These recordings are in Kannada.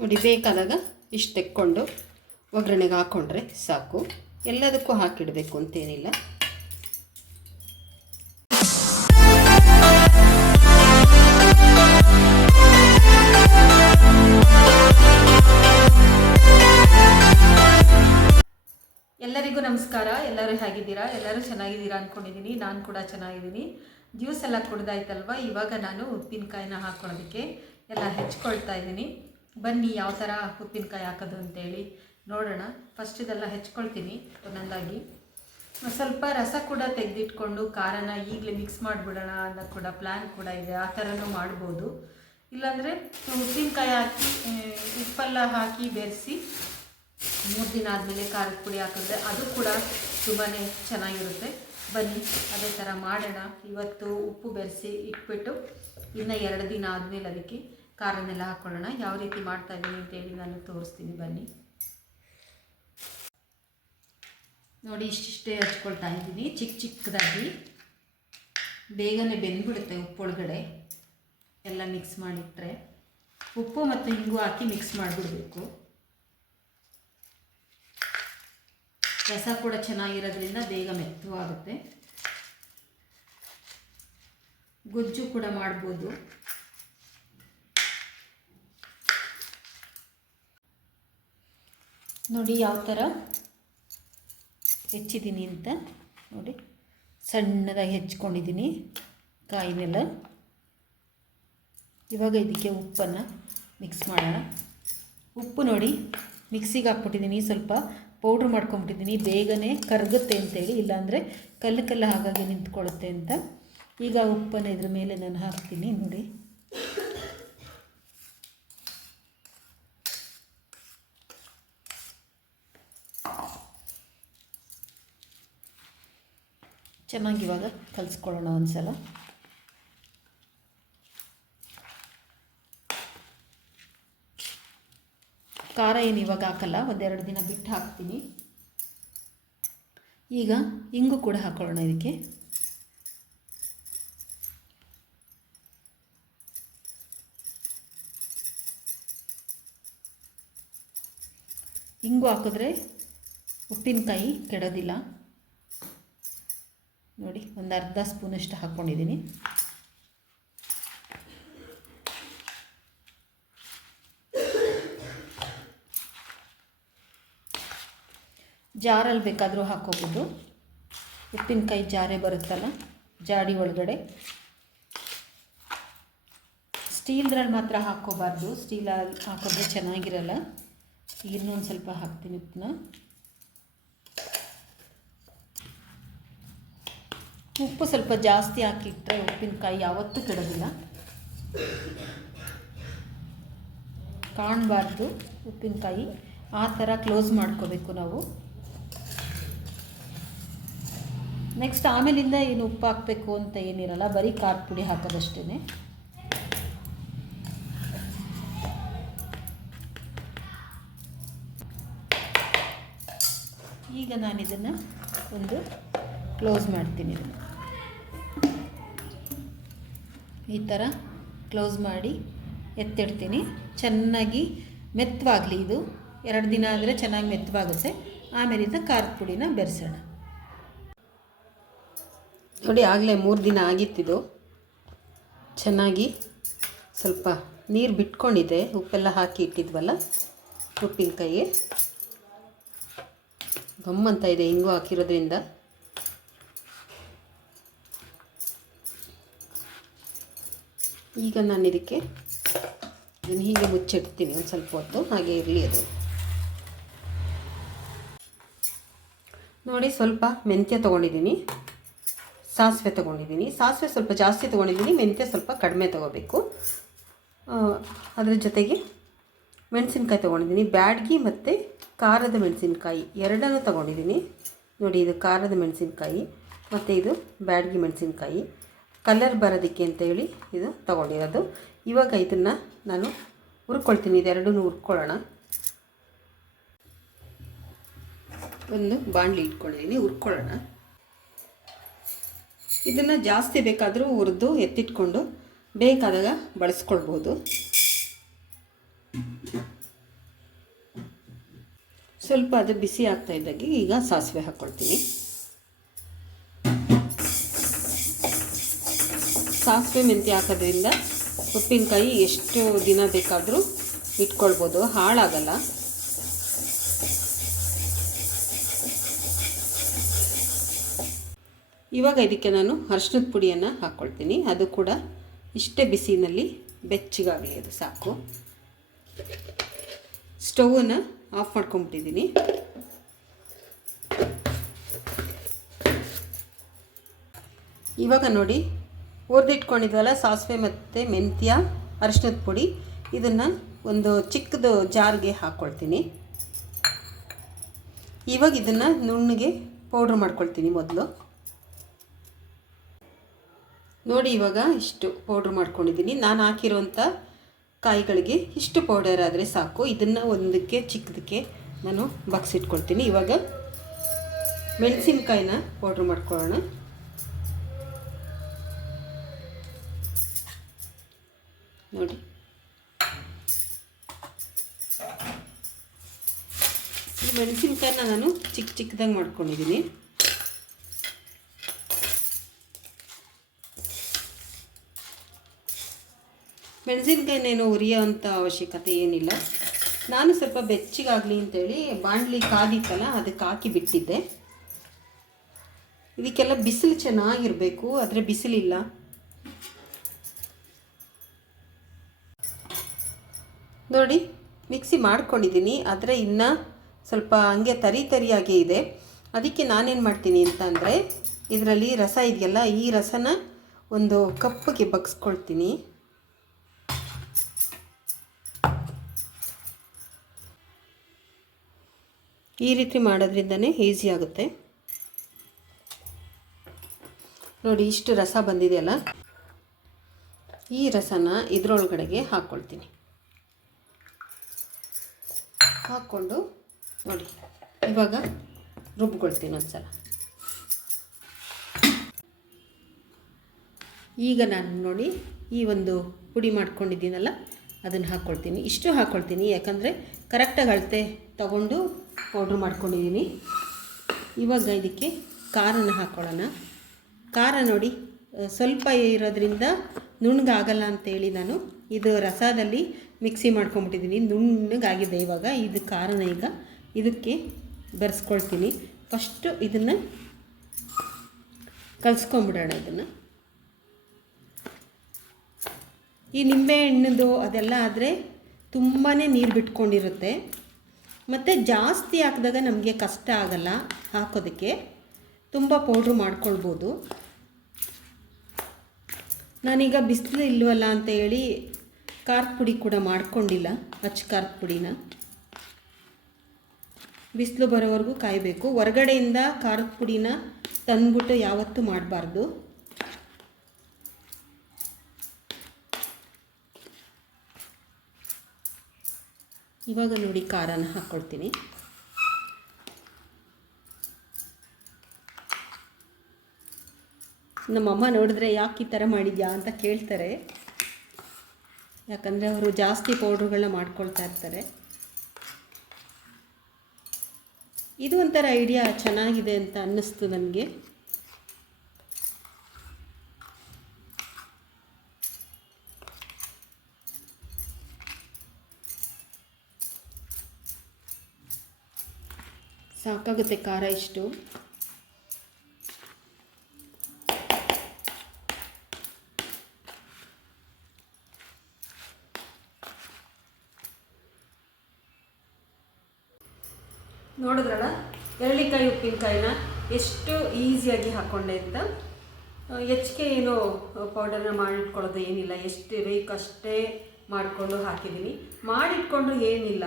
ನೋಡಿ ಬೇಕಾದಾಗ ಇಷ್ಟು ತೆಕ್ಕೊಂಡು ಒಗ್ಗರಣೆಗೆ ಹಾಕ್ಕೊಂಡ್ರೆ ಸಾಕು. ಎಲ್ಲದಕ್ಕೂ ಹಾಕಿಡಬೇಕು ಅಂತೇನಿಲ್ಲ. ಎಲ್ಲರಿಗೂ ನಮಸ್ಕಾರ. ಎಲ್ಲರೂ ಹೇಗಿದ್ದೀರಾ? ಎಲ್ಲರೂ ಚೆನ್ನಾಗಿದ್ದೀರಾ ಅಂದ್ಕೊಂಡಿದ್ದೀನಿ. ನಾನು ಕೂಡ ಚೆನ್ನಾಗಿದ್ದೀನಿ. ಜ್ಯೂಸ್ ಎಲ್ಲ ಕುಡ್ದಾಯ್ತಲ್ವ. ಇವಾಗ ನಾನು ಉಪ್ಪಿನಕಾಯಿನ ಹಾಕ್ಕೊಳ್ಳೋದಕ್ಕೆ ಎಲ್ಲ ಹೆಚ್ಕೊಳ್ತಾ ಇದ್ದೀನಿ. ಬನ್ನಿ ಯಾವ ಥರ ಉಪ್ಪಿನಕಾಯಿ ಹಾಕೋದು ಅಂತೇಳಿ ನೋಡೋಣ. ಫಸ್ಟ್ ಇದೆಲ್ಲ ಹೆಚ್ಕೊಳ್ತೀನಿ ಒಂದೊಂದಾಗಿ. ಸ್ವಲ್ಪ ರಸ ಕೂಡ ತೆಗೆದಿಟ್ಕೊಂಡು ಖಾರನ ಈಗಲೇ ಮಿಕ್ಸ್ ಮಾಡಿಬಿಡೋಣ ಅನ್ನೋ ಕೂಡ ಪ್ಲ್ಯಾನ್ ಕೂಡ ಇದೆ. ಆ ಥರನೂ ಮಾಡ್ಬೋದು. ಇಲ್ಲಾಂದರೆ ಉಪ್ಪಿನಕಾಯಿ ಹಾಕಿ ಉಪ್ಪೆಲ್ಲ ಹಾಕಿ ಬೆರೆಸಿ 3 ದಿನ ಆದಮೇಲೆ ಖಾರದ ಪುಡಿ ಹಾಕಿದ್ರೆ ಅದು ಕೂಡ ತುಂಬಾ ಚೆನ್ನಾಗಿರುತ್ತೆ. ಬನ್ನಿ ಅದೇ ಥರ ಮಾಡೋಣ. ಇವತ್ತು ಉಪ್ಪು ಬೆರೆಸಿ ಇಟ್ಬಿಟ್ಟು ಇನ್ನು 2 ದಿನ ಆದಮೇಲೆ ಅದಕ್ಕೆ ಖಾರನೆಲ್ಲ ಹಾಕ್ಕೊಳ್ಳೋಣ. ಯಾವ ರೀತಿ ಮಾಡ್ತಾಯಿದ್ದೀನಿ ಅಂತೇಳಿ ನಾನು ತೋರಿಸ್ತೀನಿ. ಬನ್ನಿ ನೋಡಿ, ಇಷ್ಟಿಷ್ಟೇ ಹಚ್ಕೊಳ್ತಾ ಇದ್ದೀನಿ ಚಿಕ್ಕದಾಗಿ. ಬೇಗನೆ ಬೆಂದ್ಬಿಡುತ್ತೆ ಉಪ್ಪೊಳಗಡೆ ಎಲ್ಲ ಮಿಕ್ಸ್ ಮಾಡಿಟ್ರೆ. ಉಪ್ಪು ಮತ್ತು ಹಿಂಗು ಹಾಕಿ ಮಿಕ್ಸ್ ಮಾಡಿಬಿಡಬೇಕು. ರಸ ಕೂಡ ಚೆನ್ನಾಗಿರೋದ್ರಿಂದ ಬೇಗ ಮೆತ್ತವಾಗುತ್ತೆ. ಗೊಜ್ಜು ಕೂಡ ಮಾಡ್ಬೋದು. ನೋಡಿ ಯಾವ ಥರ ಹೆಚ್ಚಿದ್ದೀನಿ ಅಂತ. ನೋಡಿ ಸಣ್ಣದಾಗಿ ಹೆಚ್ಕೊಂಡಿದ್ದೀನಿ ಕಾಯಿನೆಲ್ಲ. ಇವಾಗ ಇದಕ್ಕೆ ಉಪ್ಪನ್ನು ಮಿಕ್ಸ್ ಮಾಡೋಣ. ಉಪ್ಪು ನೋಡಿ ಮಿಕ್ಸಿಗೆ ಹಾಕ್ಬಿಟ್ಟಿದ್ದೀನಿ. ಸ್ವಲ್ಪ ಪೌಡ್ರ್ ಮಾಡ್ಕೊಂಬಿಟ್ಟಿದ್ದೀನಿ, ಬೇಗನೆ ಕರಗುತ್ತೆ ಅಂತೇಳಿ, ಇಲ್ಲಾಂದರೆ ಕಲ್ಲು ಹಾಗಾಗಿ ನಿಂತ್ಕೊಳ್ಳುತ್ತೆ ಅಂತ. ಈಗ ಉಪ್ಪನ್ನು ಇದ್ರ ಮೇಲೆ ನಾನು ಹಾಕ್ತೀನಿ. ನೋಡಿ ಚೆನ್ನಾಗಿ ಇವಾಗ ಕಲಿಸ್ಕೊಳ್ಳೋಣ ಒಂದು ಸಲ. ಖಾರ ಏನು ಇವಾಗ ಹಾಕಲ್ಲ, 1-2 ದಿನ ಬಿಟ್ಟು ಹಾಕ್ತೀನಿ. ಈಗ ಇಂಗು ಕೂಡ ಹಾಕೊಳ್ಳೋಣ ಇದಕ್ಕೆ. ಇಂಗು ಹಾಕಿದ್ರೆ ಉಪ್ಪಿನಕಾಯಿ ಕೆಡೋದಿಲ್ಲ. ನೋಡಿ ಒಂದು ಅರ್ಧ ಸ್ಪೂನಷ್ಟು ಹಾಕ್ಕೊಂಡಿದ್ದೀನಿ. ಜಾರಲ್ಲಿ ಬೇಕಾದರೂ ಹಾಕ್ಕೋಬೋದು. ಉಪ್ಪಿನಕಾಯಿ ಜಾರೇ ಬರುತ್ತಲ್ಲ ಜಾಡಿ ಒಳಗಡೆ. ಸ್ಟೀಲ್ದ್ರಲ್ಲಿ ಮಾತ್ರ ಹಾಕ್ಕೋಬಾರ್ದು, ಸ್ಟೀಲಲ್ಲಿ ಹಾಕಿದ್ರೆ ಚೆನ್ನಾಗಿರಲ್ಲ. ಇನ್ನೊಂದು ಸ್ವಲ್ಪ ಹಾಕ್ತೀನಿ ಉಪ್ಪನ್ನ. ಉಪ್ಪು ಸ್ವಲ್ಪ ಜಾಸ್ತಿ ಹಾಕಿಟ್ರೆ ಉಪ್ಪಿನಕಾಯಿ ಯಾವತ್ತೂ ಕೆಡೋದಿಲ್ಲ. ಕಾಣಬಾರ್ದು ಉಪ್ಪಿನಕಾಯಿ, ಆ ಥರ ಕ್ಲೋಸ್ ಮಾಡ್ಕೋಬೇಕು ನಾವು. ನೆಕ್ಸ್ಟ್ ಆಮೇಲಿಂದ ಏನು ಉಪ್ಪು ಹಾಕಬೇಕು ಅಂತ ಏನಿರಲ್ಲ, ಬರೀ ಖಾರದ ಪುಡಿ ಹಾಕೋದಷ್ಟೇ. ಈಗ ನಾನು ಇದನ್ನು ಒಂದು ಕ್ಲೋಸ್ ಮಾಡ್ತೀನಿ. ಈ ಥರ ಕ್ಲೋಸ್ ಮಾಡಿ ಎತ್ತಿಡ್ತೀನಿ. ಚೆನ್ನಾಗಿ ಮೆತ್ತವಾಗಲಿ ಇದು. 2 ದಿನ ಆದರೆ ಚೆನ್ನಾಗಿ ಮೆತ್ತವಾಗುತ್ತೆ. ಆಮೇಲಿಂದ ಖಾರದ ಪುಡಿನ ಬೆರೆಸೋಣ. ನೋಡಿ ಆಗಲೇ 3 ದಿನ ಆಗಿತ್ತಿದು. ಚೆನ್ನಾಗಿ ಸ್ವಲ್ಪ ನೀರು ಬಿಟ್ಕೊಂಡಿದೆ, ಉಪ್ಪೆಲ್ಲ ಹಾಕಿ ಇಟ್ಟಿದ್ವಲ್ಲ ಉಪ್ಪಿನಕಾಯಿ. ಗಮ್ಮಂತ ಇದೆ ಇಂಗು ಹಾಕಿರೋದ್ರಿಂದ. ಈಗ ನಾನು ಇದಕ್ಕೆ ಇದನ್ನು ಹೀಗೆ ಮುಚ್ಚಿಡ್ತೀನಿ ಒಂದು ಸ್ವಲ್ಪ ಹೊತ್ತು, ಹಾಗೆ ಇರಲಿ ಅದು. ನೋಡಿ ಸ್ವಲ್ಪ ಮೆಂತ್ಯ ತೊಗೊಂಡಿದ್ದೀನಿ, ಸಾಸಿವೆ ತೊಗೊಂಡಿದ್ದೀನಿ. ಸಾಸಿವೆ ಸ್ವಲ್ಪ ಜಾಸ್ತಿ ತೊಗೊಂಡಿದ್ದೀನಿ, ಮೆಂತ್ಯ ಸ್ವಲ್ಪ ಕಡಿಮೆ ತೊಗೋಬೇಕು. ಅದರ ಜೊತೆಗೆ ಮೆಣಸಿನ್ಕಾಯಿ ತೊಗೊಂಡಿದ್ದೀನಿ. ಬ್ಯಾಡಗಿ ಮತ್ತು ಖಾರದ ಮೆಣಸಿನ್ಕಾಯಿ ಎರಡನ್ನೂ ತೊಗೊಂಡಿದ್ದೀನಿ. ನೋಡಿ ಇದು ಖಾರದ ಮೆಣಸಿನ್ಕಾಯಿ ಮತ್ತು ಇದು ಬ್ಯಾಡಗಿ ಮೆಣಸಿನ್ಕಾಯಿ. ಕಲರ್ ಬರೋದಕ್ಕೆ ಅಂತೇಳಿ ಇದು ತೊಗೊಂಡಿರೋದು. ಇವಾಗ ಇದನ್ನು ನಾನು ಹುರ್ಕೊಳ್ತೀನಿ. ಇದೆರಡನ್ನೂ ಹುರ್ಕೊಳ್ಳೋಣ. ಒಂದು ಬಾಣಲಿ ಇಟ್ಕೊಂಡಿದ್ದೀನಿ, ಹುರ್ಕೊಳ್ಳೋಣ. ಇದನ್ನು ಜಾಸ್ತಿ ಬೇಕಾದರೂ ಹುರಿದು ಎತ್ತಿಟ್ಕೊಂಡು ಬೇಕಾದಾಗ ಬಳಸ್ಕೊಳ್ಬೋದು. ಸ್ವಲ್ಪ ಅದು ಬಿಸಿ ಆಗ್ತಾ ಇದ್ದಾಗೆ ಈಗ ಸಾಸಿವೆ ಹಾಕ್ಕೊಳ್ತೀನಿ. ಸಾಸಿವೆ ಮೆಂತ್ಯ ಹಾಕೋದ್ರಿಂದ ಉಪ್ಪಿನಕಾಯಿ ಎಷ್ಟು ದಿನ ಬೇಕಾದರೂ ಇಟ್ಕೊಳ್ಬೋದು, ಹಾಳಾಗಲ್ಲ. ಇವಾಗ ಇದಕ್ಕೆ ನಾನು ಅರಿಶಿನದ ಪುಡಿಯನ್ನು ಹಾಕ್ಕೊಳ್ತೀನಿ. ಅದು ಕೂಡ ಇಷ್ಟೇ ಬಿಸಿನಲ್ಲಿ ಬೆಚ್ಚಗಾಗಲಿ, ಅದು ಸಾಕು. ಸ್ಟವನ್ನು ಆಫ್ ಮಾಡ್ಕೊಂಬಿಟ್ಟಿದ್ದೀನಿ. ಇವಾಗ ನೋಡಿ, ಹುರಿದಿಟ್ಕೊಂಡಿದ್ವಲ್ಲ ಸಾಸಿವೆ ಮತ್ತು ಮೆಂತ್ಯ, ಅರಿಶಿನದ ಪುಡಿ, ಇದನ್ನು ಒಂದು ಚಿಕ್ಕದು ಜಾರ್ಗೆ ಹಾಕ್ಕೊಳ್ತೀನಿ. ಇವಾಗ ಇದನ್ನು ನುಣ್ಣಗೆ ಪೌಡ್ರ್ ಮಾಡ್ಕೊಳ್ತೀನಿ ಮೊದಲು. ನೋಡಿ, ಇವಾಗ ಇಷ್ಟು ಪೌಡ್ರ್ ಮಾಡ್ಕೊಂಡಿದ್ದೀನಿ. ನಾನು ಹಾಕಿರೋಂಥ ಕಾಯಿಗಳಿಗೆ ಇಷ್ಟು ಪೌಡರ್ ಆದರೆ ಸಾಕು. ಇದನ್ನು ಒಂದಕ್ಕೆ ಚಿಕ್ಕದಕ್ಕೆ ನಾನು ಬಗ್ಸಿಟ್ಕೊಳ್ತೀನಿ. ಇವಾಗ ಮೆಣಸಿನ್ಕಾಯಿನ ಪೌಡ್ರ್ ಮಾಡ್ಕೊಳ್ಳೋಣ. ನೋಡಿ, ಈ ಮೆಣಸಿನ್ಕಾಯಿನ ನಾನು ಚಿಕ್ಕದಾಗಿ ಮಾಡ್ಕೊಂಡಿದ್ದೀನಿ. ಮೆಣಸಿನ್ಕಾಯಿನೇನು ಹುರಿಯೋವಂಥ ಅವಶ್ಯಕತೆ ಏನಿಲ್ಲ. ನಾನು ಸ್ವಲ್ಪ ಬೆಚ್ಚಗಾಗಲಿ ಅಂತೇಳಿ ಬಾಣಲಿ ಕಾದಿತ್ತಲ್ಲ, ಅದಕ್ಕೆ ಹಾಕಿ ಬಿಟ್ಟಿದ್ದೆ. ಇದಕ್ಕೆಲ್ಲ ಬಿಸಿಲು ಚೆನ್ನಾಗಿರಬೇಕು, ಆದರೆ ಬಿಸಿಲಿಲ್ಲ. ನೋಡಿ, ಮಿಕ್ಸಿ ಮಾಡ್ಕೊಂಡಿದ್ದೀನಿ, ಆದರೆ ಇನ್ನೂ ಸ್ವಲ್ಪ ಹಂಗೆ ತರಿಯಾಗೇ ಇದೆ. ಅದಕ್ಕೆ ನಾನೇನು ಮಾಡ್ತೀನಿ ಅಂತ ಅಂದರೆ, ಇದರಲ್ಲಿ ರಸ ಇದೆಯಲ್ಲ, ಈ ರಸನ ಒಂದು ಕಪ್ಪಿಗೆ ಬಗ್ಸ್ಕೊಳ್ತೀನಿ. ಈ ರೀತಿ ಮಾಡೋದ್ರಿಂದನೇ ಈಸಿ ಆಗುತ್ತೆ. ನೋಡಿ, ಇಷ್ಟು ರಸ ಬಂದಿದೆಯಲ್ಲ, ಈ ರಸನ ಇದರೊಳಗಡೆಗೆ ಹಾಕ್ಕೊಳ್ತೀನಿ. ಹಾಕ್ಕೊಂಡು ನೋಡಿ, ಇವಾಗ ರುಬ್ಕೊಳ್ತೀನಿ ಒಂದು ಸಲ. ಈಗ ನಾನು ನೋಡಿ ಈ ಒಂದು ಪುಡಿ ಮಾಡ್ಕೊಂಡಿದ್ದೀನಲ್ಲ, ಅದನ್ನು ಹಾಕ್ಕೊಳ್ತೀನಿ. ಇಷ್ಟು ಹಾಕ್ಕೊಳ್ತೀನಿ, ಯಾಕಂದರೆ ಕರೆಕ್ಟಾಗಿ ಅಳತೆ ತಗೊಂಡು ಪೌಡ್ರ್ ಮಾಡ್ಕೊಂಡಿದ್ದೀನಿ. ಇವಾಗ ಇದಕ್ಕೆ ಖಾರನ ಹಾಕ್ಕೊಳ್ಳೋಣ. ಖಾರ ನೋಡಿ ಸ್ವಲ್ಪ ಇರೋದ್ರಿಂದ ನುಣ್ಣಗಾಗಲ್ಲ ಅಂತೇಳಿ ನಾನು ಇದು ರಸದಲ್ಲಿ ಮಿಕ್ಸಿ ಮಾಡ್ಕೊಂಬಿಟ್ಟಿದ್ದೀನಿ. ನುಣ್ಣಗಾಗಿದೆ. ಇವಾಗ ಇದು ಖಾರನ ಈಗ ಇದಕ್ಕೆ ಬೆರೆಸ್ಕೊಳ್ತೀನಿ. ಫಸ್ಟು ಇದನ್ನು ಕಲಿಸ್ಕೊಂಬಿಡೋಣ. ಇದನ್ನು ಈ ನಿಂಬೆಹಣ್ಣದು ಅದೆಲ್ಲ ಆದರೆ ತುಂಬಾ ನೀರು ಬಿಟ್ಕೊಂಡಿರುತ್ತೆ, ಮತ್ತು ಜಾಸ್ತಿ ಹಾಕಿದಾಗ ನಮಗೆ ಕಷ್ಟ ಆಗಲ್ಲ ಹಾಕೋದಕ್ಕೆ. ತುಂಬ ಪೌಡ್ರು ಮಾಡ್ಕೊಳ್ಬೋದು. ನಾನೀಗ ಬಿಸಿಲು ಇಲ್ವಲ್ಲ ಅಂತ ಹೇಳಿ ಖಾರದ ಪುಡಿ ಕೂಡ ಮಾಡ್ಕೊಂಡಿಲ್ಲ. ಅಚ್ಚ ಖಾರದ ಪುಡಿನ ಬಿಸಿಲು ಬರೋವರೆಗೂ ಕಾಯಬೇಕು. ಹೊರಗಡೆಯಿಂದ ಖಾರದ ಪುಡಿನ ತಂದ್ಬಿಟ್ಟು ಯಾವತ್ತೂ ಮಾಡಬಾರ್ದು. ಇವಾಗ ನೋಡಿ, ಖಾರನ ಹಾಕ್ಕೊಳ್ತೀನಿ. ನಮ್ಮಮ್ಮ ನೋಡಿದ್ರೆ ಯಾಕೆ ಈ ಥರ ಮಾಡಿದ್ಯಾ ಅಂತ ಕೇಳ್ತಾರೆ. ಯಾಕಂದರೆ ಅವರು ಜಾಸ್ತಿ ಪೌಡ್ರುಗಳನ್ನ ಮಾಡ್ಕೊಳ್ತಾ ಇರ್ತಾರೆ. ಇದು ಒಂಥರ ಐಡಿಯಾ ಚೆನ್ನಾಗಿದೆ ಅಂತ ಅನ್ನಿಸ್ತು ನನಗೆ. ಸಾಕಾಗುತ್ತೆ ಖಾರ ಇಷ್ಟು. ನೋಡಿದ್ರಲ್ಲ, ಎರಳಿಕಾಯಿ ಉಪ್ಪಿನಕಾಯಿನ ಎಷ್ಟು ಈಸಿಯಾಗಿ ಹಾಕ್ಕೊಂಡೆ ಅಂತ. ಹೆಚ್ಚಿಗೆ ಏನು ಪೌಡರ್ನ ಮಾಡಿಟ್ಕೊಳ್ಳೋದು ಏನಿಲ್ಲ. ಎಷ್ಟು ಬೇಕಷ್ಟೇ ಮಾಡಿಕೊಂಡು ಹಾಕಿದ್ದೀನಿ. ಮಾಡಿಟ್ಕೊಂಡು ಏನಿಲ್ಲ,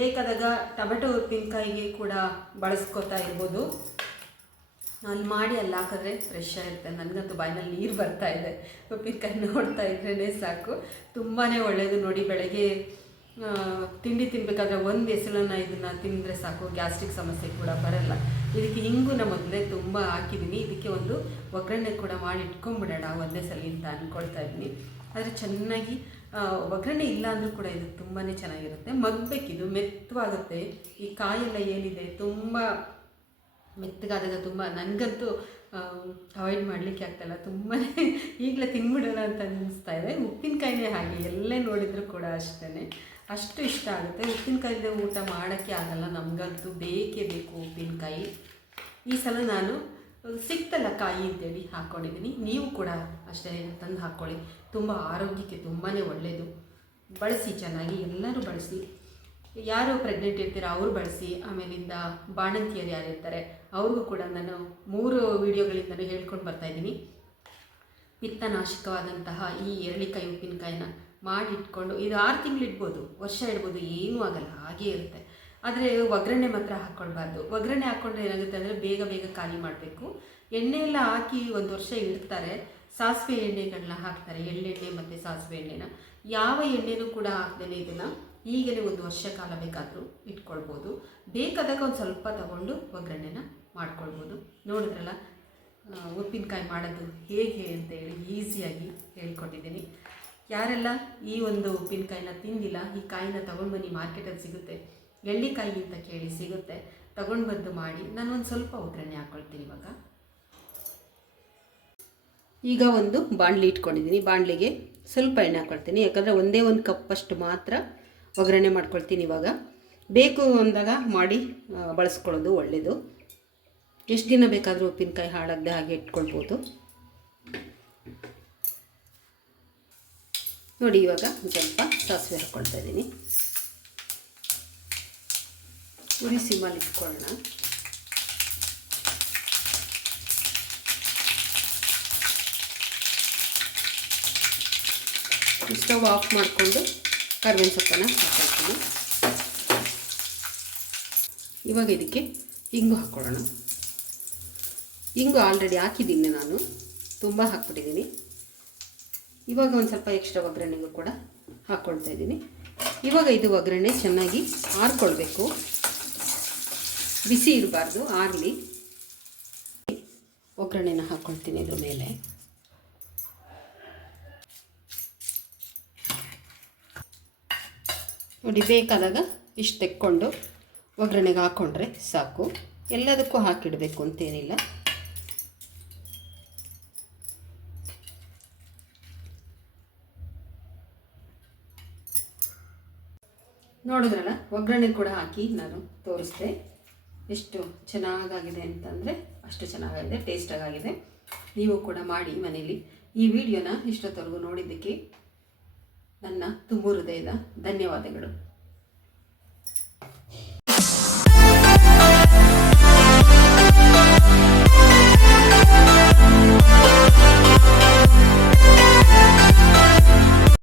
ಬೇಕಾದಾಗ ಟೊಮೆಟೊ ಉಪ್ಪಿನಕಾಯಿಗೆ ಕೂಡ ಬಳಸ್ಕೊತಾ ಇರ್ಬೋದು. ಅಲ್ಲಿ ಮಾಡಿ ಅಲ್ಲಿ ಹಾಕಿದ್ರೆ ಫ್ರೆಶ್ ಆಗಿರುತ್ತೆ. ನನಗಂತೂ ಬಾಯಿನಲ್ಲಿ ನೀರು ಬರ್ತಾ ಇದೆ. ಉಪ್ಪಿನಕಾಯಿ ನೋಡ್ತಾ ಇದ್ರೇ ಸಾಕು. ತುಂಬಾ ಒಳ್ಳೆಯದು. ನೋಡಿ, ಬೆಳಗ್ಗೆ ತಿಂಡಿ ತಿನ್ನಬೇಕಾದ್ರೆ ಒಂದು ಎಸಳನ್ನು ಇದನ್ನು ತಿಂದರೆ ಸಾಕು, ಗ್ಯಾಸ್ಟ್ರಿಕ್ ಸಮಸ್ಯೆ ಕೂಡ ಬರಲ್ಲ. ಇದಕ್ಕೆ ಹಿಂಗುನ ಮೊದಲೇ ತುಂಬ ಹಾಕಿದ್ದೀನಿ. ಇದಕ್ಕೆ ಒಂದು ಒಗ್ಗರಣೆ ಕೂಡ ಮಾಡಿ ಇಟ್ಕೊಂಡ್ಬಿಡೋಣ ಒಂದೇ ಸಲ ಅಂತ ಅಂದ್ಕೊಳ್ತಾ ಇದ್ದೀನಿ. ಆದರೆ ಚೆನ್ನಾಗಿ ಒಗ್ಗರಣೆ ಇಲ್ಲ ಅಂದರೂ ಕೂಡ ಇದು ತುಂಬಾ ಚೆನ್ನಾಗಿರುತ್ತೆ. ಮಗ್ಬೇಕಿದು, ಮೆತ್ತವಾಗುತ್ತೆ. ಈ ಕಾಯೆಲ್ಲ ಏನಿದೆ ತುಂಬ ಮೆತ್ತಗಾದಾಗ ತುಂಬ ನನಗಂತೂ ಅವಾಯ್ಡ್ ಮಾಡಲಿಕ್ಕೆ ಆಗ್ತಾಯಿಲ್ಲ, ತುಂಬಾ ಈಗಲೇ ತಿನ್ಬಿಡೋಣ ಅಂತ ಅನ್ನಿಸ್ತಾ ಇದೆ. ಉಪ್ಪಿನಕಾಯಿನೇ ಹಾಗೆ, ಎಲ್ಲೇ ನೋಡಿದರೂ ಕೂಡ ಅಷ್ಟೇ, ಅಷ್ಟು ಇಷ್ಟ ಆಗುತ್ತೆ. ಉಪ್ಪಿನಕಾಯಿದೆ ಊಟ ಮಾಡೋಕ್ಕೆ ಆಗಲ್ಲ, ನಮಗಂತೂ ಬೇಕೇ ಬೇಕು ಉಪ್ಪಿನಕಾಯಿ. ಈ ಸಲ ನಾನು ಸಿಕ್ತಲ್ಲ ಕಾಯಿ ಅಂತೇಳಿ ಹಾಕ್ಕೊಂಡಿದ್ದೀನಿ, ನೀವು ಕೂಡ ಅಷ್ಟೇ ತಂದು ಹಾಕ್ಕೊಳ್ಳಿ. ತುಂಬ ಆರೋಗ್ಯಕ್ಕೆ ತುಂಬಾ ಒಳ್ಳೆಯದು. ಬಳಸಿ, ಚೆನ್ನಾಗಿ ಎಲ್ಲರೂ ಬಳಸಿ. ಯಾರು ಪ್ರೆಗ್ನೆಂಟ್ ಇರ್ತೀರೋ ಅವರು ಬಳಸಿ. ಆಮೇಲಿಂದ ಬಾಣಂತಿಯರು ಯಾರು ಇರ್ತಾರೆ ಅವ್ರಿಗೂ ಕೂಡ ನಾನು 3 ವೀಡಿಯೋಗಳಿಂದಲೂ ಹೇಳ್ಕೊಂಡು ಬರ್ತಾಯಿದ್ದೀನಿ. ಪಿತ್ತನಾಶಕವಾದಂತಹ ಈ ಎರಳಿಕಾಯಿ ಉಪ್ಪಿನಕಾಯಿನ ಮಾಡಿಟ್ಕೊಂಡು ಇದು 6 ತಿಂಗಳು ಇಡ್ಬೋದು, ವರ್ಷ ಇಡ್ಬೋದು, ಏನೂ ಆಗಲ್ಲ, ಹಾಗೇ ಇರುತ್ತೆ. ಆದರೆ ಒಗ್ಗರಣೆ ಮಾತ್ರ ಹಾಕ್ಕೊಳ್ಬಾರ್ದು. ಒಗ್ಗರಣೆ ಹಾಕ್ಕೊಂಡ್ರೆ ಏನಾಗುತ್ತೆ ಅಂದರೆ ಬೇಗ ಬೇಗ ಖಾಲಿ ಮಾಡಬೇಕು. ಎಣ್ಣೆ ಎಲ್ಲ ಹಾಕಿ 1 ವರ್ಷ ಇಡ್ತಾರೆ. ಸಾಸಿವೆ ಎಣ್ಣೆಗಳನ್ನ ಹಾಕ್ತಾರೆ, ಎಳ್ಳೆಣ್ಣೆ ಮತ್ತು ಸಾಸಿವೆ ಎಣ್ಣೆನ. ಯಾವ ಎಣ್ಣೆನೂ ಕೂಡ ಹಾಕ್ದೇ ಇದನ್ನು ಈಗಲೇ 1 ವರ್ಷ ಕಾಲ ಬೇಕಾದರೂ ಇಟ್ಕೊಳ್ಬೋದು. ಬೇಕಾದಾಗ ಒಂದು ಸ್ವಲ್ಪ ತಗೊಂಡು ಒಗ್ಗರಣೆನ ಮಾಡ್ಕೊಳ್ಬೋದು. ನೋಡಿದ್ರಲ್ಲ ಉಪ್ಪಿನಕಾಯಿ ಮಾಡೋದು ಹೇಗೆ ಅಂತೇಳಿ ಈಸಿಯಾಗಿ ಹೇಳ್ಕೊಟ್ಟಿದ್ದೀನಿ. ಯಾರೆಲ್ಲ ಈ ಒಂದು ಉಪ್ಪಿನಕಾಯಿನ ತಿಂದಿಲ್ಲ, ಈ ಕಾಯಿನ ತೊಗೊಂಡು ಬನ್ನಿ, ಮಾರ್ಕೆಟಲ್ಲಿ ಸಿಗುತ್ತೆ. ಎಳ್ಳಿಕಾಯಿ ಅಂತ ಕೇಳಿ ಸಿಗುತ್ತೆ, ತೊಗೊಂಡು ಬಂದು ಮಾಡಿ. ನಾನು ಒಂದು ಸ್ವಲ್ಪ ಒಗ್ಗರಣೆ ಹಾಕ್ಕೊಳ್ತೀನಿ. ಈಗ ಒಂದು ಬಾಣಲಿ ಇಟ್ಕೊಂಡಿದ್ದೀನಿ. ಬಾಣಲಿಗೆ ಸ್ವಲ್ಪ ಎಣ್ಣೆ ಹಾಕ್ಕೊಳ್ತೀನಿ, ಯಾಕಂದರೆ ಒಂದೇ 1 ಕಪ್ಪಷ್ಟು ಮಾತ್ರ ಒಗ್ಗರಣೆ ಮಾಡ್ಕೊಳ್ತೀನಿ. ಇವಾಗ ಬೇಕು ಅಂದಾಗ ಮಾಡಿ ಬಳಸ್ಕೊಳ್ಳೋದು ಒಳ್ಳೆಯದು. ಎಷ್ಟು ದಿನ ಬೇಕಾದರೂ ಉಪ್ಪಿನಕಾಯಿ ಹಾಳಾಗದೆ ಹಾಗೆ ಇಟ್ಕೊಳ್ಬೋದು. ನೋಡಿ, ಇವಾಗ ಸ್ವಲ್ಪ ಸಾಸಿವೆ ಹಾಕ್ಕೊಳ್ತಾ ಇದ್ದೀನಿ. ಉರಿ ಸಿಮ್ಮಲ್ಲಿ ಇಟ್ಕೊಳ್ಳೋಣ. ಸ್ಟವ್ ಆಫ್ ಮಾಡಿಕೊಂಡು ಕರಿಬೇವಿನ ಸೊಪ್ಪನ್ನು ಹಾಕ್ಕೊಳ್ತೀನಿ. ಇವಾಗ ಇದಕ್ಕೆ ಇಂಗು ಹಾಕ್ಕೊಳ್ಳೋಣ. ಇಂಗು ಆಲ್ರೆಡಿ ಹಾಕಿದ್ದೀನಿ ನಾನು, ತುಂಬ ಹಾಕ್ಬಿಟ್ಟಿದ್ದೀನಿ. ಇವಾಗ ಒಂದು ಸ್ವಲ್ಪ ಎಕ್ಸ್ಟ್ರಾ ಒಗ್ಗರಣೆಗೂ ಕೂಡ ಹಾಕ್ಕೊಳ್ತಾ ಇದ್ದೀನಿ. ಇವಾಗ ಇದು ಒಗ್ಗರಣೆ ಚೆನ್ನಾಗಿ ಆರಿಕೊಳ್ಬೇಕು, ಬಿಸಿ ಇರಬಾರ್ದು, ಆರಲಿ. ಒಗ್ಗರಣೆನ ಹಾಕ್ಕೊಳ್ತೀನಿ ಇದ್ರ ಮೇಲೆ. ನೋಡಿ, ಬೇಕಾದಾಗ ಇಷ್ಟು ತೆಕ್ಕೊಂಡು ಒಗ್ಗರಣೆಗೆ ಹಾಕ್ಕೊಂಡ್ರೆ ಸಾಕು. ಎಲ್ಲದಕ್ಕೂ ಹಾಕಿಡಬೇಕು ಅಂತೇನಿಲ್ಲ. ನೋಡಿದ್ರಲ್ಲ, ಒಗ್ಗರಣೆ ಕೂಡ ಹಾಕಿ ನಾನು ತೋರಿಸ್ದೆ. ಎಷ್ಟು ಚೆನ್ನಾಗಾಗಿದೆ ಅಂತಂದರೆ ಅಷ್ಟು ಚೆನ್ನಾಗಿದೆ, ಟೇಸ್ಟಾಗಿದೆ. ನೀವು ಕೂಡ ಮಾಡಿ ಮನೇಲಿ. ಈ ವಿಡಿಯೋನ ಇಷ್ಟೊತ್ತವರೆಗೂ ನೋಡಿದ್ದಕ್ಕೆ ನನ್ನ ತುಂಬ ಹೃದಯದ ಧನ್ಯವಾದಗಳು.